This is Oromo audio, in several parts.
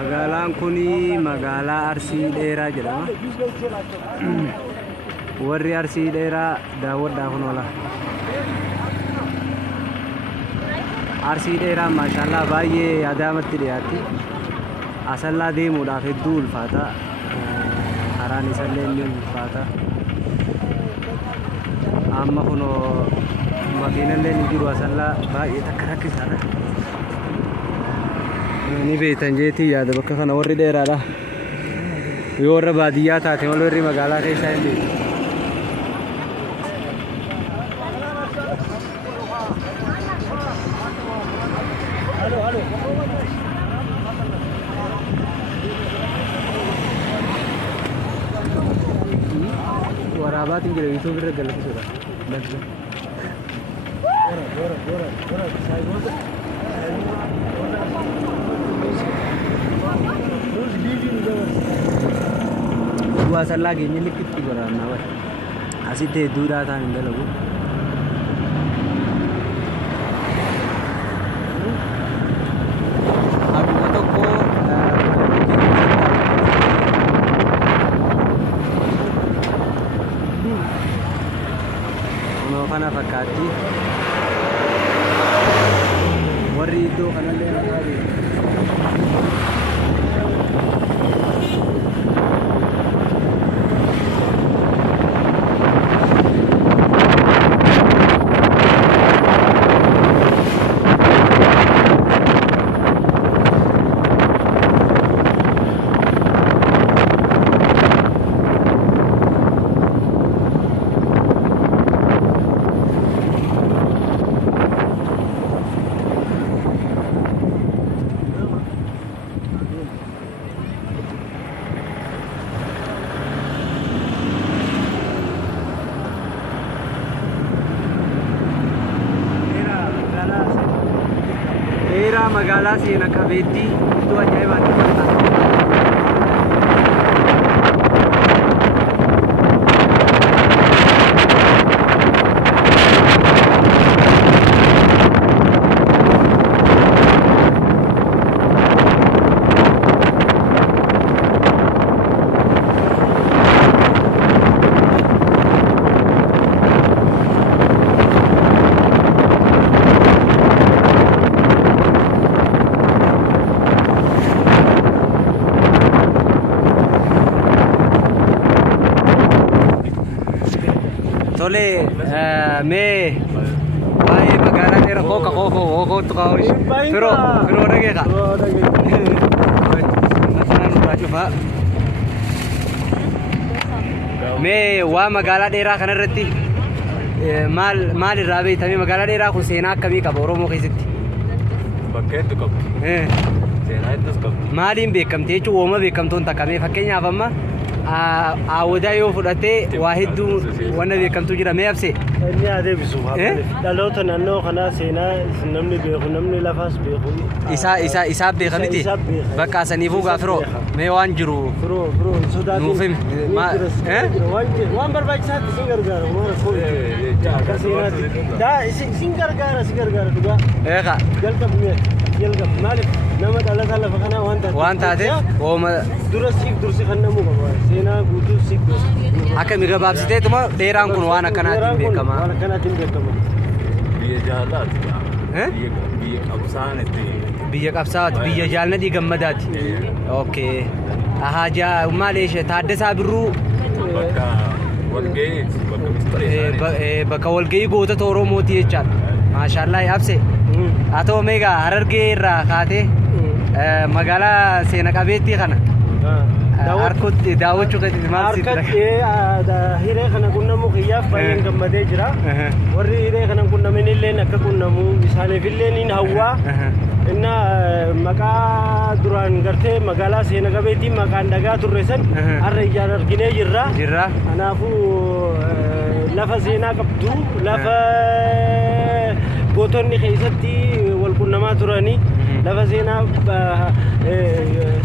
Magaalaan kuni magaalaa Arsii Dheeraa jedhama. Warri Arsii Dheeraa daawwadhaaf oola. Arsii Dheeraa maashaallah baay'ee Adaamatti dhiyaatti. Asallaa deemuudhaaf hedduu ulfaata. Karaan isallee ni ulfaata. Amma kunoo makiinallee ni jiru asallaa baay'ee takka rakkisaadha. Ni beektan jeetii yaada bakka kana warri dheeraadha. Yoo warra baadiyyaa taate malee warri magaalaa keessaa hin beeku. Waraabatiin jira Yuusuf irra galatisudha. Dua salah gini likit tiga orang nawar. Asyik deh dua tahun ini lagu. Aku atau ko mau kana fakati. Warri itu kana le nakari. Magaalaa seenaa qabeettii iddoo ajaa'ibaatti fakkaata. Tole, me, bayi magaalaa dheeraa koko tu kau is, pero lagi kak. Me, wah magaalaa dheeraa kana irratti maal irraa beekame magaalaa dheeraa kun seenaa akkamii qaba Oromoo keessatti? Bakka hedduu qabu. Seenaa hedduus qabu. Maaliin beekamte jechuun uumama beekamtoon takkamee fakkeenyaaf amma awwadaa yoo fudhattee waa hedduu wanna beekamtu jira mee abse inni adeebisu dhaloota naannoo kanaa seenaa namni beeku namni lafaas beeku isaa beekamiti bakka saniifuu gaafiroo mee waan jiru nuuf himi waan barbaachisaatti sin gargaara akka seenaatti sin gargaara dhugaa eeqa jalqabne maaliif nama dhalataa lafa kanaa waan taateef ooma dursi kan namu qaba seenaa guutuu siif akkami gabaabsiteetuma dheeraan kun waan akkanaatiin beekama. Waan akkanaatiin beekama. Biyya jaalaati. Biyya qabsaa'aati. Biyya qabsaa'aati. Biyya jaalladhii gammadaati. Okay. Ahajaa maaleesha Taaddasaa Birruu. Bakka walgahii bakka ministeera. Bakka walgahii gootota Oromooti jechaadha. Maashaallah abse. Haa ta'u meeqa Harargee irraa kaatee magaalaa seena qabeettii kana. Harkotti daawwachuu keessatti maal sitti harkatti hiree kana qunnamu kiyyaaf baay'een gammadee jira. Warri hiree kana qunnaman illee akka qunnamu isaaniif illee ni hawwaa. Inna maqaa duraan gartee magaalaa seena qabeettii maqaan dhagaa turre san har'a ijaan arginee jirra. Kanaafuu lafa seenaa qabdu lafa gootonni keessatti wal qunnamaa turanii lafa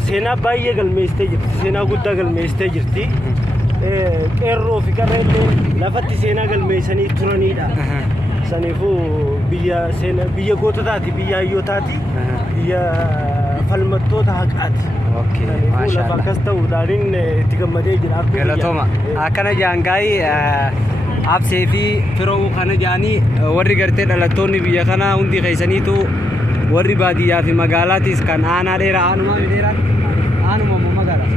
seenaa baay'ee galmeessitee jirti. Seenaa guddaa galmeessitee jirti. Qeerroo fi qarreellee lafatti seenaa galmeessanii turanidha. Saniifuu biyya goototaati, biyya hayyotaati, biyya falmattoota haqaati. Okay, maashaallah. Akkas ta'uudhaan itti gammadee jira. Galatooma. Akkana jaangaay absee fi firoo kana jaanii warri gartee dhalattoonni biyya kanaa hundi keessaniitu warri baadiyyaa fi magaalaatis kan aanaa dheeraa aanuma dheeraan aanuma moo magaalaa.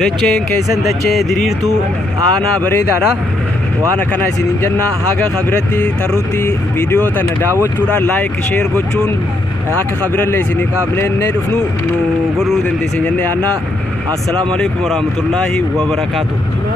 Dacheen keessan dachee diriirtuu aanaa bareedaadha. Waan akkana isiniin jenna haga kabiratti tarruutti viidiyoo tana daawwachuudhaan laayik sheer gochuun akka kabirallee isinii qaableennee dhufnu nu godhuu dandeessan jennee yaanna. Assalaamu alaikum warahmatullaahi wabarakaatuh.